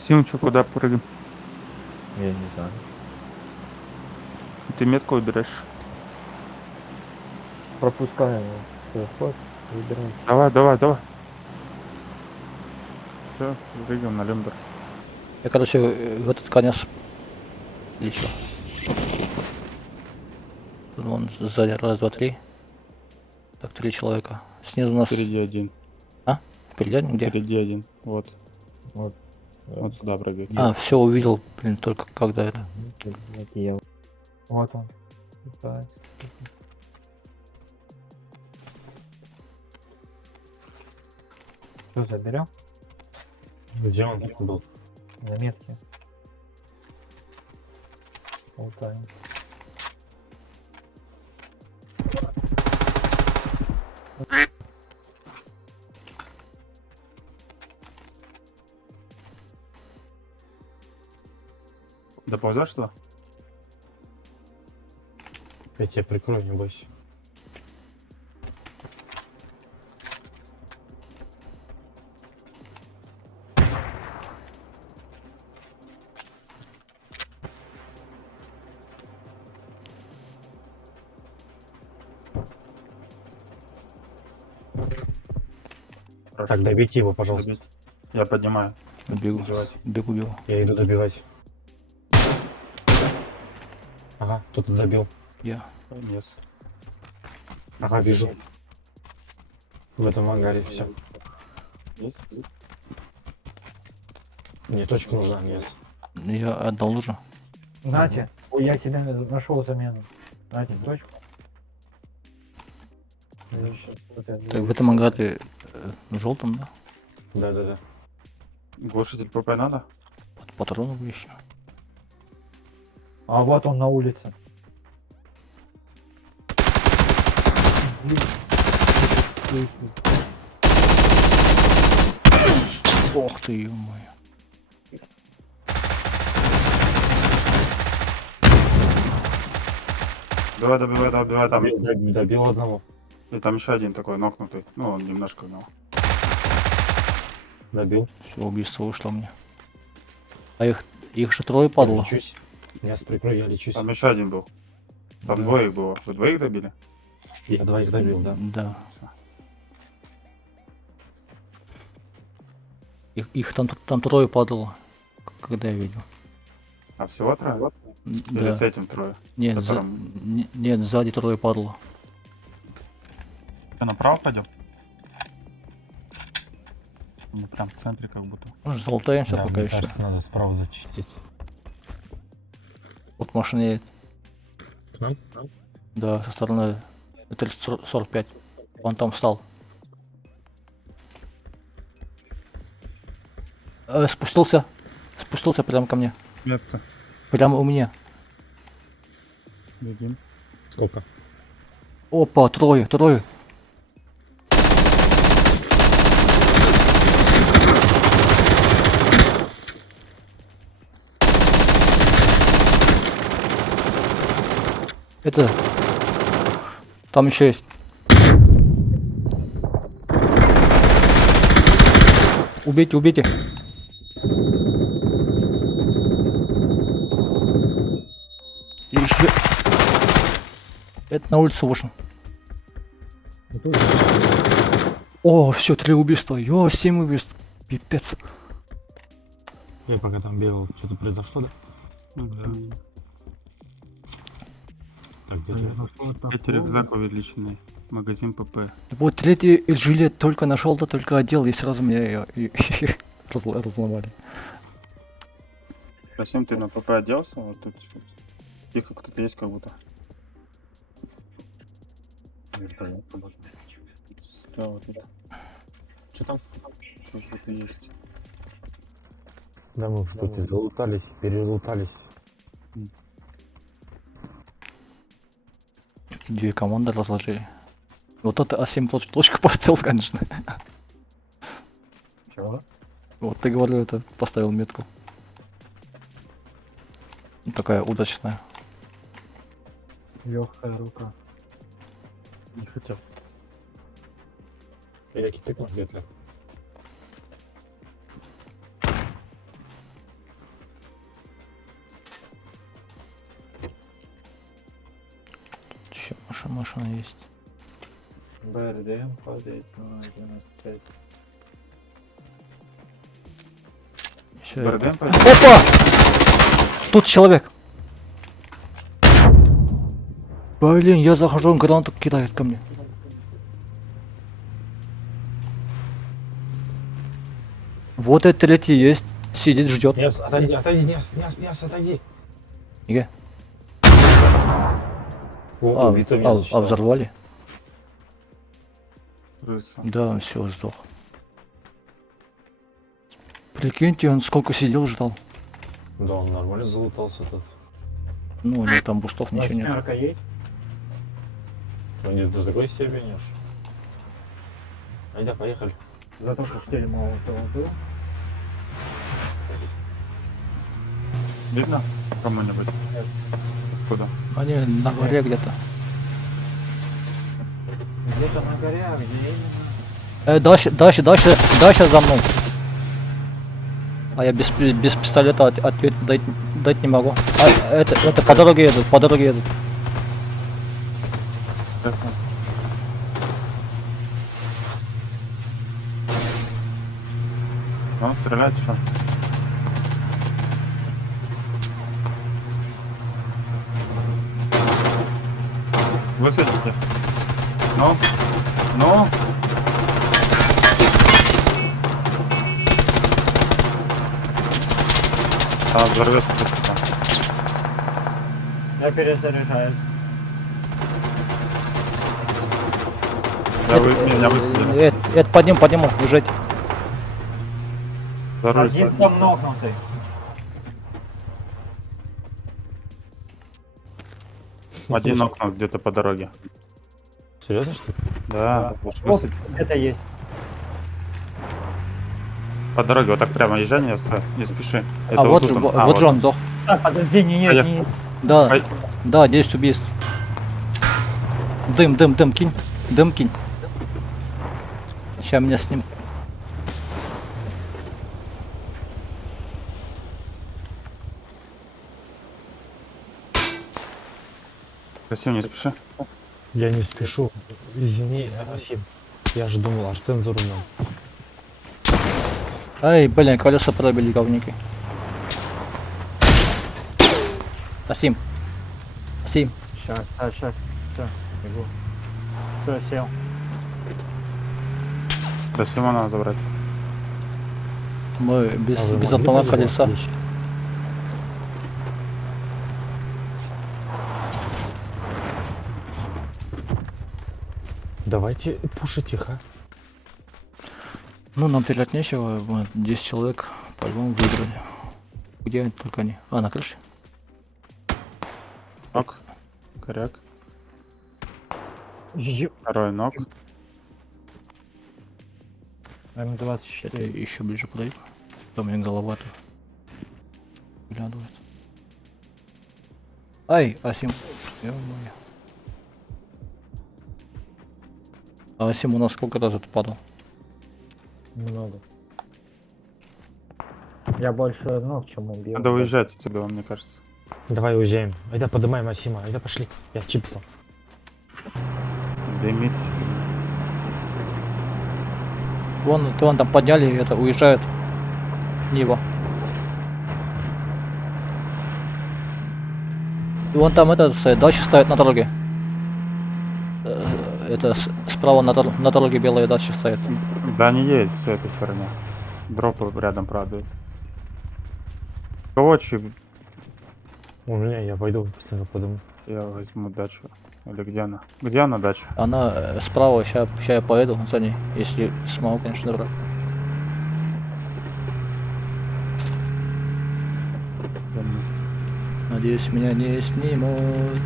Симычу куда прыгаем? Я не знаю. Ты метку выбираешь. Пропускаем свой ход, выбираем. Давай, давай, давай. Все, прыгаем на лембер. Я, короче, в этот конец лечу. Тут вон сзади раз, два, три. Так, 3 человека. Снизу у нас... Впереди один. Впереди один? Где? Впереди один. Вот. Вот. Вот сюда пробег. А, все увидел, блин, только когда это. Вот я. Вот он. Да. Что, заберем? Где он был? На метке. Болтаем. Доползешь туда? Я тебя прикрою, не бойся. Хорошо. Так, добейте его, пожалуйста. Добить. Я поднимаю. Бегу, Добивать. бегу. Я иду добивать. Ага, кто-то добил. Я. Нет. Ага, вижу. В этом ангаре все. Есть? Мне точка нужна, нет. Я отдал уже. Нате, ой, я себе нашел замену. Нате, точку. Так, в этом ангаре желтом, да? Да-да-да. Глушитель ПП надо? Патронов еще. А вот он на улице. Ох ты, ё-моё. Давай, добивай, добивай там. Добил одного. И там еще один такой нокнутый. Ну, он немножко гнал. Добил. Все, убийство вышло мне. А их же трое падало. Лечусь. Я с прикрою, я лечусь. Там еще один был. Там Да. двое их было. Вы двоих добили? Я двоих добил, да. Да. Их там трое падало, когда я видел. А всего трое? Или Да. с этим трое? Нет, которым- нет, сзади трое падало. Ты направо пойдем? Не прям в центре как будто. Может, залутаемся Да, пока мне еще. кажется, надо справа зачистить. Вот машина едет. К нам? Да, со стороны 345. Он там встал. Спустился. Спустился прямо ко мне. Метка. Прямо у меня. Едем. Сколько? Опа, трое. Это... Там еще есть. Убейте. Еще... Это на улицу вышел. О, все, 3 убийства. 7 убийств. Пипец. Я пока там бегал, что-то произошло, да? Так, держи. 5 рюкзак увеличенный. Магазин ПП. Вот третий жилет только нашел, да только одел, и сразу меня ее разломали. Совсем ты на ПП оделся? Вот тут тихо кто-то есть как будто. Слева тут. Что там? Что-то есть. Да мы в штуке залутались, перелутались. 2 команды разложили. Вот это А7 точку поставил, конечно. Чего? Вот ты говорил, это поставил метку. Такая удачная. Легкая рука. Не хотел. Я тыкнул где-то. машина есть. БРДМ падает на 95. Ещё БРДМ пойдёт? Опа! Тут человек. Блин, я захожу, он гранату кидает ко мне. Вот этот третий есть. Сидит, ждет. Нес, отойди, отойди, Нес, отойди. Иге. О, А, убито меня засчитал. взорвали? Крыса. Да, все, сдох. Прикиньте, он сколько сидел, ждал. Да, он нормально залутался тут. Ну, у него там бустов ничего нет. Восьмерка есть? Ну не до такой степени уж. Айда, поехали. Зато что 4 молотого было. Видно кому-нибудь? Куда? Они на горе где-то. Где-то на горе, а где именно? Дальше за мной. А я без пистолета ответ дать не могу. А, это по дороге едут, Ясно. Он стреляет что? Высадите. Ну? Ну? А, взорвется просто. Я перезаряжаюсь. Меня высадили. Это подниму, езжайте. Взорвется. Один там нокнутый. Один окно где-то по дороге. Серьезно, что ли? Да, Вот, высадить. где-то есть. По дороге, вот так прямо езжай, не спеши. А вот же, он. вот же он сдох. Так, подожди, не есть, не есть. Да, Ай. да, 10 убийств. Дым, кинь. Дым кинь. Сейчас меня с ним. Красиво, не спеши. Я не спешу. Извини, Асим. Я же думал, Арсен за рулем. Ай, блин, колеса пробили говнюки. Асим. Сейчас. Все, бегу. Все, сел. Красиво надо забрать. Мы без А вы могли одного бы колеса. сделать вещи? Давайте пушить их, а? Ну, нам терять нечего. Вот, 10 человек, по-любому выиграли. Где они только они? А, на крыше. Нок. Коряк. Ю- Второй нок. Это М24. еще ближе подойду. Там у меня голова-то выглядывает. Ай, Асим. Ё-моё. А Асим у нас сколько раз это падал? Много. Я больше ног, чем убил. Надо уезжать отсюда, мне кажется. Давай уезжаем. Айда поднимаем Асима. Айда пошли. Я чипсом. Дымит. Вон там подняли, и это уезжают. Нива. И вон там дача стоит на дороге. Это справа на дороге белая дача стоит. Да, не едет с этой стороны. Дропы рядом падают. Кого У меня, я пойду быстренько подумаю. я возьму дачу? Или где она? Где она дача? Она справа, ща я поеду за ней, если смогу, конечно, добрать. Надеюсь, меня не снимут.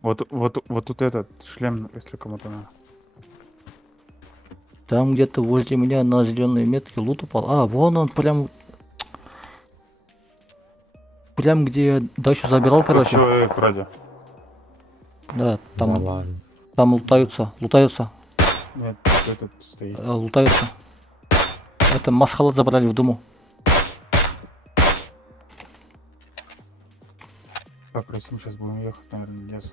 Вот тут этот шлем, если кому-то надо. Там где-то возле меня на зеленой метке лут упал. А, вон он прям. Прям где я дачу забирал, короче. Человек вроде. Да, Да там, ладно. там лутаются. Нет, этот стоит. Лутаются. Это масхалат забрали в думу. Так, Расим, сейчас будем ехать, наверное, в лес.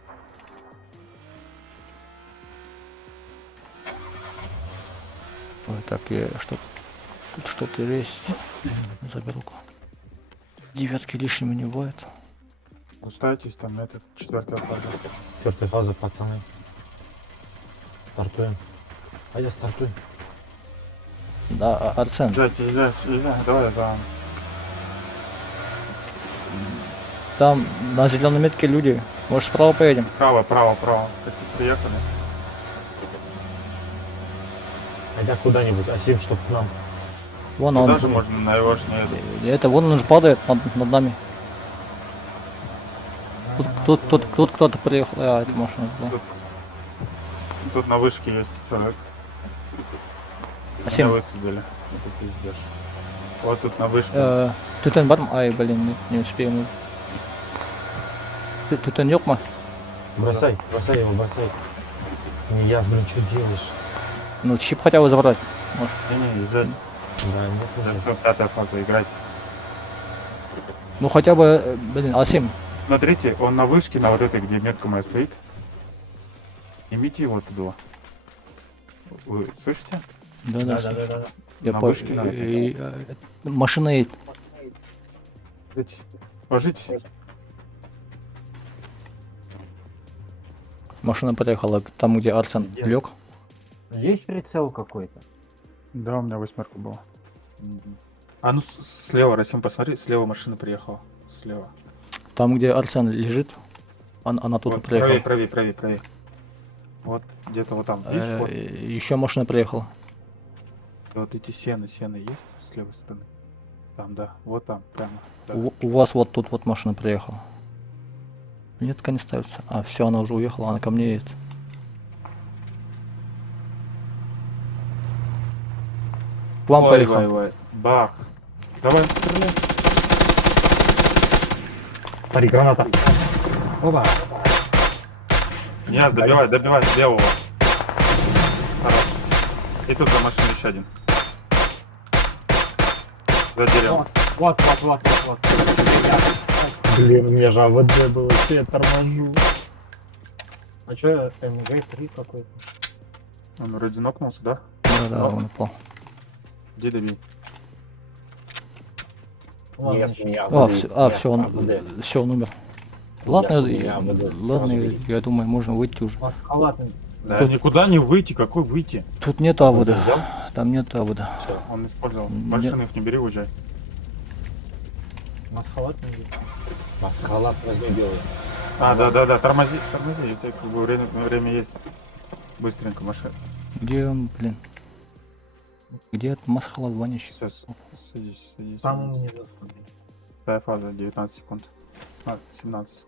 Ой, так, я что... Тут что-то есть. Заберу-ка. Девятки лишними не бывает. Устайтесь, там этот, 4-я фаза. 4-я фаза, пацаны. Стартуем. А я стартую. Да, Арсен, Езжайте, давай, да. там на зеленой метке люди. Может, справа поедем? Право. Такие приехали. Айда куда-нибудь, Асим, чтоб к нам. Вон Туда он. же можно на его шнеду. Это вон он же падает над нами. Тут кто-то приехал. А, это машина. Да. Тут на вышке есть человек. Меня Асим, высадили. Это пиздец. Вот тут на вышке. Тутен бар? Ай, блин, не успеем. Тутен yok mu? Бросай его, бросай. Не я, блин, что делаешь? Ну, чип хотя бы забрать. Может. Не, езжать. Да, нет Уже уже. все, 5-я фаза, играть. Ну, хотя бы, блин, Асим. Смотрите, он на вышке, на вот этой, где метка моя стоит. Имите его туда. Вы слышите? Да. Я На по... вышке надо. Машина едет. Ложитесь. Машина приехала там, где Арсен Где? лег. Есть прицел какой-то? Да, у меня 8 была. А ну слева, Расим, посмотри, слева машина приехала. Слева. Там, где Арсен лежит, она тут Вот, приехала. правее. Вот, где-то вот там. Видишь, вот, Еще машина приехала. вот эти сены есть с левой стороны. Там, да, вот там, прямо. Да. У вас вот тут вот машина приехала. Нет, не ставится. А, все, она уже уехала, она ко мне едет. К вам поехала. Ой. Бах. Давай, стреляй. Смотри, граната. Опа! Нет, добивай левого. Хорош. И тут за машиной еще один. За деревом. Вот. Блин, у меня же АВД было, что я торможу. А чё, МГ-3 какой-то? Он вроде нокнулся, да? Да, он упал. Иди добей. Ладно, Нет, ещё. меня Все, он умер. Ладно, ладно, я думаю, можно выйти уже. Маскалатный. Да Тут- никуда не выйти, какой выйти? Тут нет авода. взял? Там нет авода. Все, он использовал. Нет. Машины их не бери, уезжай. Маскалатный. Масхалат возьми белый. Да, тормози, это как бы время есть. Быстренько машина. Где он, блин? Где этот масхалат вонящий? Сейчас, садись. Там не заходит. Вторая фаза, 19 секунд. 17.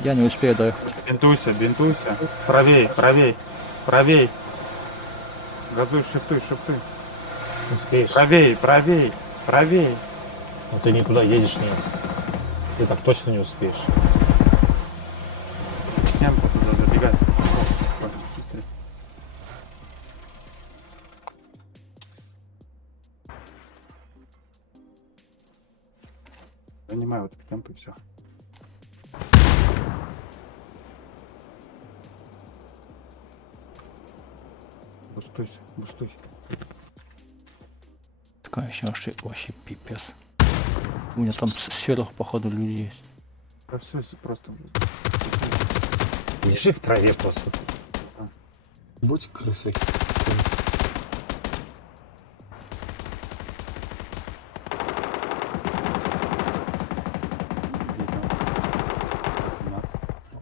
Я не успею доехать. Бинтуйся. Правей. Газуй, шифты. Успеешь. Правей. Но ты никуда едешь не есть. Ты так точно не успеешь. Темпо туда забегай. Быстрее. Занимай вот этот темп и все. Бустуй. Такая вообще пипец. У меня там сверху, походу, люди есть. Да все, просто. Лежи в траве просто. Будь крысой.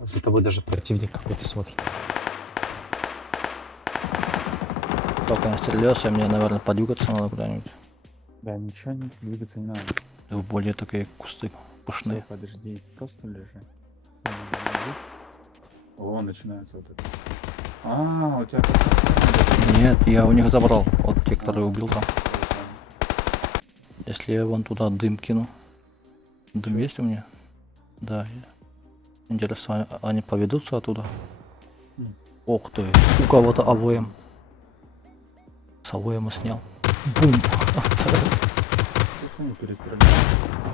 За тобой даже противник какой-то смотрит. Только не стреляется, мне, наверное, подвигаться надо куда-нибудь. Да, ничего не двигаться не надо. В более такие кусты пушные. Подожди, просто лежи. О, начинается вот это. У тебя... Нет, я у них забрал. Вот те, которые убил там. Если я вон туда дым кину. Дым есть у меня? Да. Интересно, они поведутся оттуда? Ох ты, у кого-то АВМ. С АВМ снял. Бум. не перестреляй.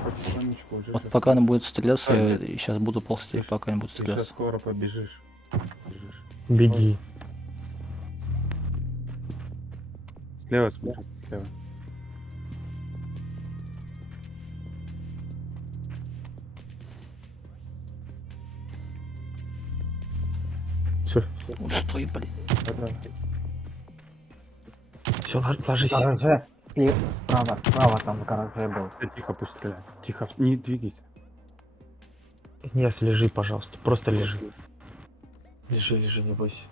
Потихонечку уже. Вот щас- пока она будет стреляться, Да, я нет. сейчас буду ползти, Ты пока не будет Ты сейчас стреляться. скоро побежишь. Бежишь. Беги. Слева смотри, слева. Все, Ой, стой, блин. все, ложись. В гараже, слева, справа там в гараже был. Тихо, пусть стреляет. Тихо, не двигайся. Нет, лежи, пожалуйста. Просто лежи. Лежи, лежи, не бойся.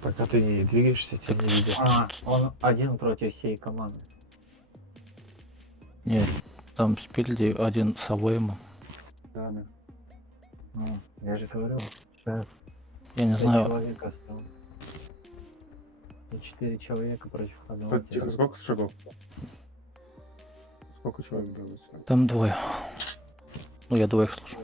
Пока ты не двигаешься, тебя не видят. А, он один против всей команды. Нет, там спереди один с АВМ. Да, да. Ну, я же говорю, сейчас Я не знаю, человека осталось. И 4 человека против одного. Вот, тихо, сколько шагов? Сколько человек было? там двое. Ну, я двоих слышу.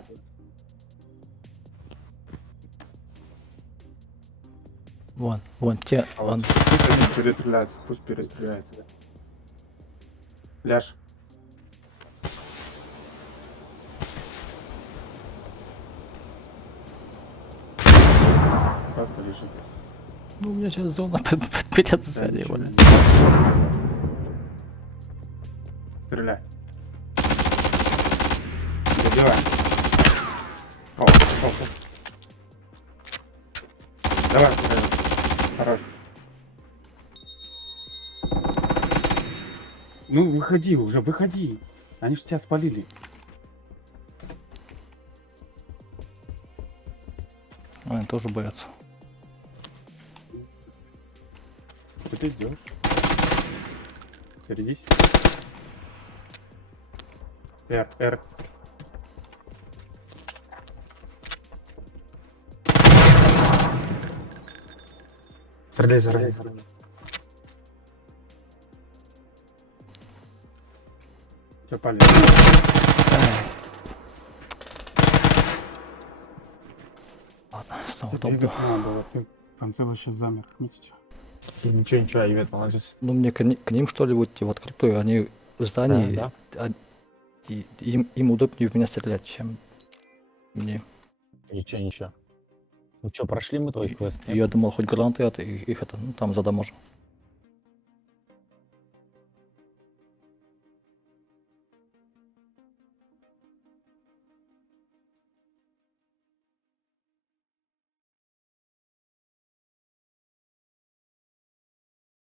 Вон, те, А вон. вот пусть они перестреляются, пусть перестреляются. Ляж. Просто лежи. Ну, у меня сейчас зона вперед Да, сзади, ничего блин. не- Стреляй. Добивай. О. Давай, стреляй. Хорош. Ну, выходи уже, выходи. Они же тебя спалили. Они тоже боятся. Что ты сделаешь? Зарядись. R. Стреляй заранее. Все, пали. Ладно, стало Ты удобно. двигаться надо было, ты в конце вообще замер вместе. Ничего, ничего, Ивет, молодец. Ну, мне к ним, что ли, выйти в открытую? Они в здании, Да, им удобнее в меня стрелять, чем мне. Ничего. Ну что, прошли мы твой квест? Я думал, хоть гранаты от их это, ну, там за доможем.